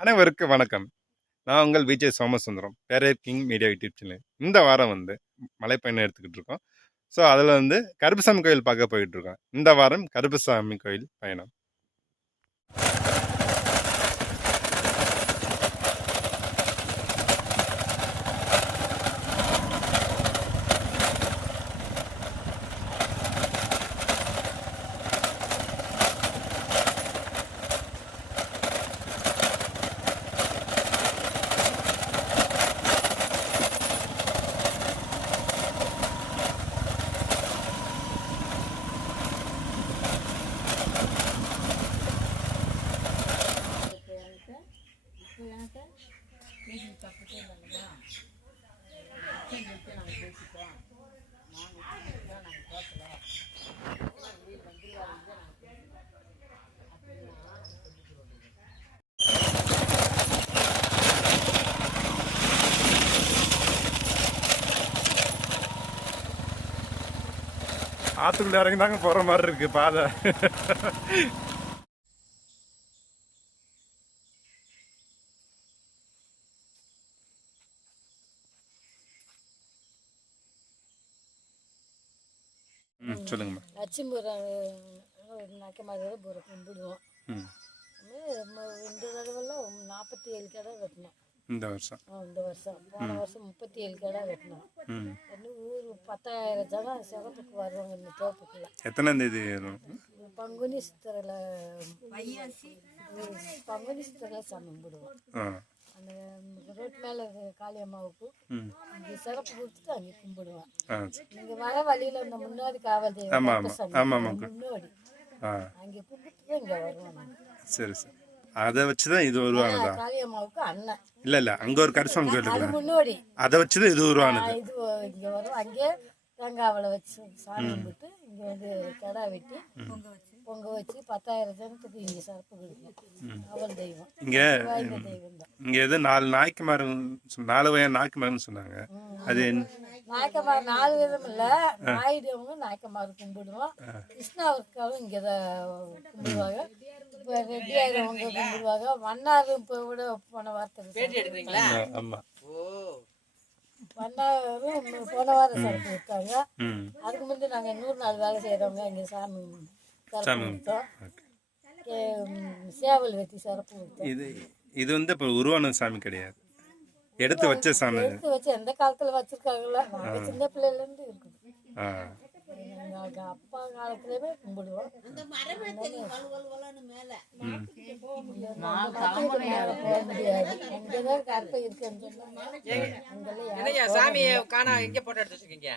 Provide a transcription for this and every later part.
அனைவருக்கும் வணக்கம். நான் உங்கள் விஜய் சோமசுந்தரம். பேரர் கிங் மீடியா யூடியூப் சேனல். இந்த வாரம் மலைப்பயணம் எடுத்துக்கிட்டு இருக்கோம். ஸோ அதில் கருப்பசாமி கோயில் பார்க்க போயிட்டு இருக்கோம். இந்த வாரம் கருப்பசாமி கோயில் பயணம். ஆற்றுக்குள்ள இறங்கி தாங்க போகிற மாதிரி இருக்குது பாதை. சொல்லுங்கம்மா. லட்சுமிபுரம் கும்பிடுவோம். இந்த தடவைலாம் 47 கடை வெட்டினோம். இந்த வருஷம் போன வருஷம் 37 கடை வெட்டினோம். இன்னும் ஊர் 10,000 ஜனம் சிறப்புக்கு வருவாங்க. இந்த தோப்புக்குள்ள எத்தனாம் தேதி? பங்குனி சித்திரையில் சாமி கும்பிடுவோம். அந்த ரோட் மேலே காளியம்மாவுக்கு இங்கே சிறப்பு கொடுத்துட்டு அங்கே கும்பிடுவோம். இங்கே வர வழியில் இந்த முன்னாடி காவல் தெய்வம் முன்னாடி அங்கே கும்பிட்டு இங்கே வருவோம். சரி சரி. அதை வச்சுதான் இது உருவானதா? காளியம்மாவுக்கு அண்ணன் இல்ல அங்க ஒரு கருப்பசாமி கோயில் இருக்கு, முன்னாடி அதை வச்சுதான் இது உருவானது. இது இங்கே வரும். அங்கே தேங்காவளை வச்சு சாமி கும்பிட்டு இங்கே வந்து கடா வெட்டி பொங்க வச்சு 10,000 ஜனத்துக்கு இங்கே சிறப்பு கொடுக்கும். அவள் தெய்வம் இங்கே இங்கே எது 4 நாய்க்குமார் 4 வகையான நாய்க்குமார்னு சொன்னாங்க. அது நாயக்கமார் 4 விதம் இல்லை. நாயுடுவங்க நாயக்கமார் கும்பிடுவோம். கிருஷ்ணாவுக்காவும் இங்கே தான் கும்பிடுவாங்க. இப்போ ரெட்டியாயிரவங்க கும்பிடுவாங்க. வண்ணாறு இப்போ விட போன வாரத்தில் ஆமாம் வண்ணாரும் போன வாரம் சிறப்பு கொடுத்தாங்க. அதுக்கு முன்னாடி நாங்கள் 100 நாள் வேலை செய்கிறவங்க இங்கே சாமி கொடுத்தோம். சேவல் வெட்டி சிறப்பு கொடுத்தோம். இது இப்போ உருவான சாமி கிடையாது, எடுத்து வச்ச சாமி. எடுத்து வச்சு எந்த காலத்தில் வச்சிருக்காங்களா? நாங்கள் சின்ன பிள்ளைலேருந்து இருக்குது. அப்பா காலத்துலேயே கும்பிடுவோம். போக முடியாது. அங்கேதான் கருப்பை இருக்குன்னு சொன்னாங்க. சாமியை காணா இங்கே போட்டோ எடுத்து வச்சுக்கீங்க.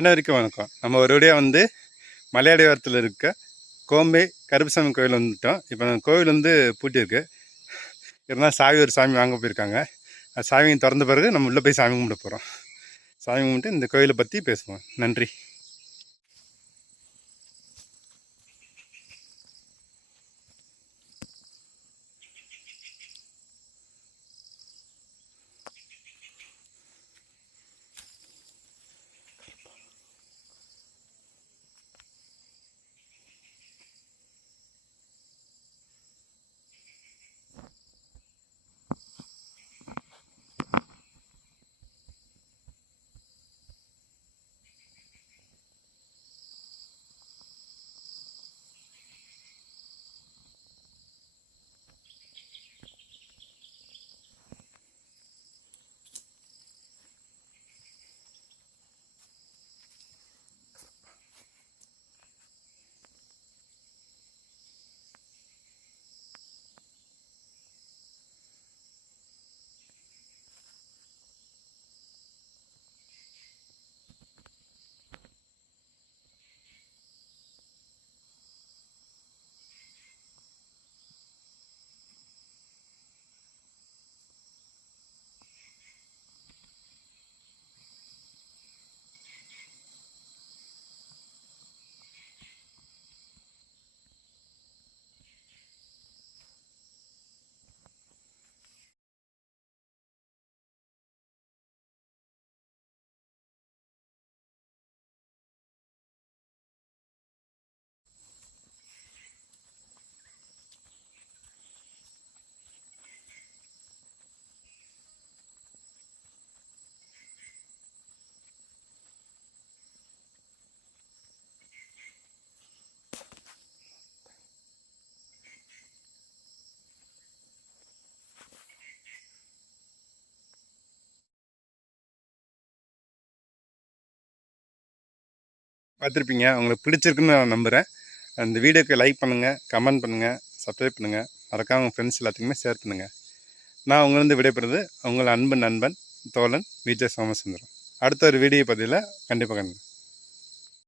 அனைவருக்கும் வணக்கம். நம்ம ஒருபடியாக மலையடிவாரத்தில் இருக்க கோம்பை கருப்பசாமி கோயில் வந்துட்டோம். இப்போ கோவில் பூட்டியிருக்கு. இருந்தால் சாவி ஒரு சாமி வாங்க போயிருக்காங்க. சாமி திறந்த பிறகு நம்ம உள்ளே போய் சாமி கும்பிட போகிறோம். சாமி கும்பிட்டு இந்த கோயிலை பற்றி பேசுவோம். நன்றி. பார்த்துருப்பீங்க. உங்களுக்கு பிடிச்சிருக்குன்னு நான் நம்புகிறேன். அந்த வீடியோக்கு லைக் பண்ணுங்கள், கமெண்ட் பண்ணுங்கள், சப்ஸ்கிரைப் பண்ணுங்கள். மறக்காம உங்கள் ஃப்ரெண்ட்ஸ் எல்லாத்துக்குமே ஷேர் பண்ணுங்கள். நான் உங்களிருந்து விடைபெறுவது உங்கள் அன்பு நண்பன் தோழன் விஜய் சோமசுந்தரம். அடுத்த ஒரு வீடியோ பதிவில் கண்டிப்பாக கண்டு